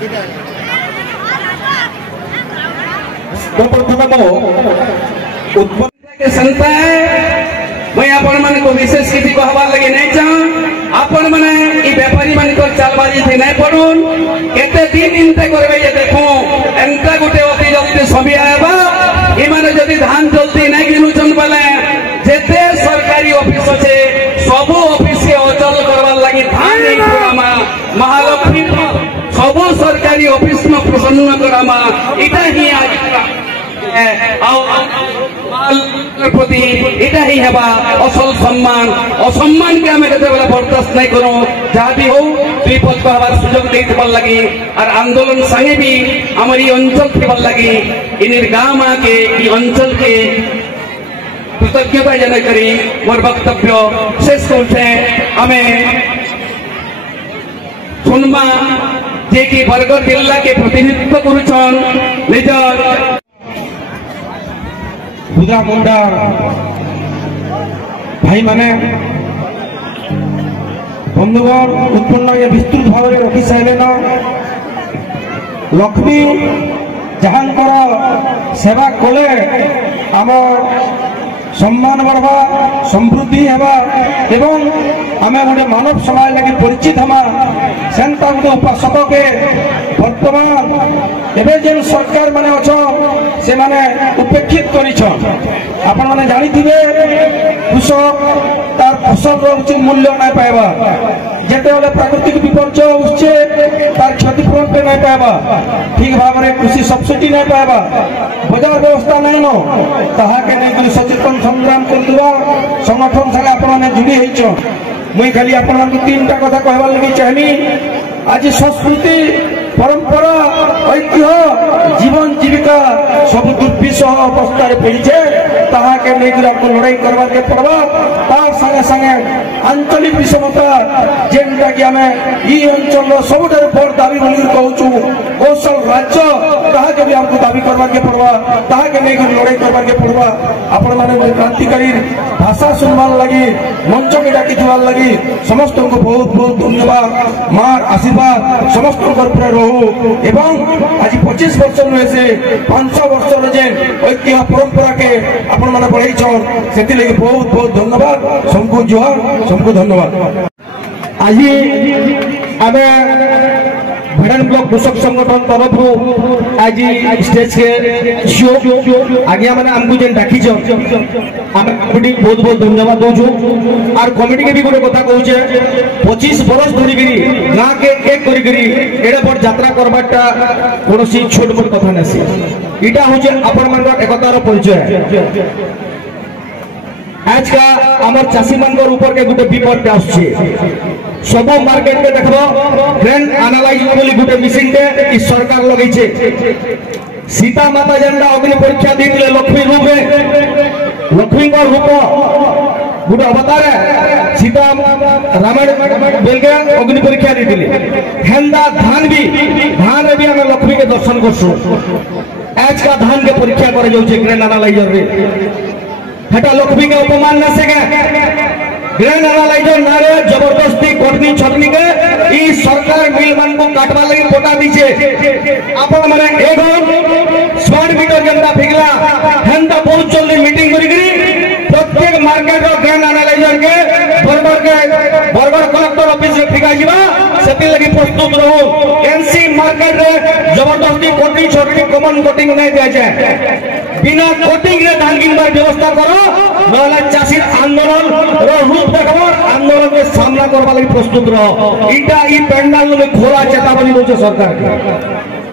तो प्रथम उत्पन्न के संता है मैं आपण मन को विशेष किसी कहबार लगे नहीं चाह आपण मने ई व्यापारी मन को चालबाजी थी नहीं पड़ून केते दिन इनते करबे जे देखो एंता गुटे अति जल्दी सभी आएबा ई माने जदी धान जल्दी नहीं गिनुचन बले जेते सरकारी ऑफिस छे सब ऑफिस के अचल करबार लगी धान नहीं पुरामा महालक्ष्मी सब सरकारी ऑफिस में प्रसन्न करामा इटा ही आज प्रति इटा ही हेबा असल सम्मान के आम केतेबेला बर्दाश्त नहीं करूँ जहाँ भी हो दुई पद कहबार सुजोग देबार लगी और आंदोलन संगे भी हमारी अंचल थीबार लगी इन गाँव माँ के अंचल के कृतज्ञता जन करी मोर वक्तव्य शेष करते हमें सुनमा जे कि बरगढ़ जिला के प्रतिनिधित्व करुछन निजर बुधा मुंडा भाई माने बंधुगण उत्पन्न ये विस्तृत भाव में रखी सारे ना लक्ष्मी जहां सेवा कले आम सम्मान बढ़वा समृद्धि हवा एवं आमे गोटे मानव समाज लगी परिचित हमा सेंता गोटे उपासक के वर्तमान एवं जेन सरकार माने अच्छो से माने उपेक्षित करिछन आपण माने जानी थिबे कृषक तार फसल उचित मूल्य नहीं पाएबा जेते वाले प्राकृतिक विपर्य उससे तार क्षतिपूरण पे नहीं पाएबा ठीक भाव में कृषि सब्सिडी नहीं पाएबा बाजार व्यवस्था नहीं नो ताहा के नहीं सचेतन संग्राम करदुवा संगठन संगे आपण माने जुड़ी होइछो मुई खाली आपण माने तीनटा कथा कहबार लगी चाहनी आज संस्कृति परंपरा ऐतिह्य जीवन जीविका सब दुर्विषह अवस्था पड़े ताहा के लेकर आपको लड़ाई करवा के पड़वा तार संगे संगे आंचलिक विषमता जेनटा कि आमे ई अंचल सबुठार बड़ दाबी बोली कहूँ कौशल राज्य ताहा के भी आपको दाबी करवा के पड़वा ताहा के लेकर लड़ाई करवा के पड़वा आपण माने क्रांतिकारी भाषा सुनवार लगी मंच के डाकी थवार लगी समस्त को बहुत बहुत धन्यवाद मार आशीर्वाद समस्त पूरा रहू एवं आज 25 वर्ष से 500 वर्ष जे ऐतिह्य परंपरा के आपण माने बढ़ाई छन सेति लगी बहुत बहुत धन्यवाद सबको जोहार सबको धन्यवाद आज आमे भड़न ब्लॉक कृषक संगठन तरफ आज स्टेज के शो आज्ञा माने हमको जेन डाकी छ आमे कमिटी बहुत बहुत धन्यवाद दोछु और कमिटी के भी गोटे कथा कहू छे 25 बरस धरि गिरी गां के एक करी गिरी एडे बड़ यात्रा करबाटा कोनोसी छोट मोट कथा नसी इटा होचे आपण मानकर एकतार परिचय आज का आमर चासी मानकर ऊपर के गोटे विपद आछे सब मार्केट में देखो ग्रेन एनालाइज बोली गोटे मशीन टे सरकार लगे सीता माता जेनटा अग्नि परीक्षा दी लक्ष्मी रूप में लक्ष्मी का रूप गोटे अवतार है सीता रामायण बेल के अग्नि परीक्षा दी हेंदा धान भी हमें लक्ष्मी के दर्शन करसु आज का धान के परीक्षा कर ग्रेन एनालाइजर हेटा लक्ष्मी के अपमान न सके ग्रेन एनालाइजर नारे जबरदस्ती कटनी छटनी के ई सरकार मिल मन को काटवा लगी पोटा दीचे आपण माने एगो स्मार्ट मीटर जनता फिगला हेंता बहुत जल्दी मीटिंग करी प्रत्येक मार्केट रो ग्रेन एनालाइजर के बरगढ़ कलेक्टर ऑफिस रे फिगा जीवा सेति लगी प्रस्तुत रहू एनसी मार्केट रे जबरदस्ती कटनी छटनी कॉमन कटिंग नहीं दिया जाए बिना कटिंग रे धान किनबार व्यवस्था करो नहले चाषी आंदोलन रो रूप देखो आंदोलन के सामना करबा लगी प्रस्तुत रहो इटा ई पेंडाल में खोला चेतावनी दोचे सरकार के।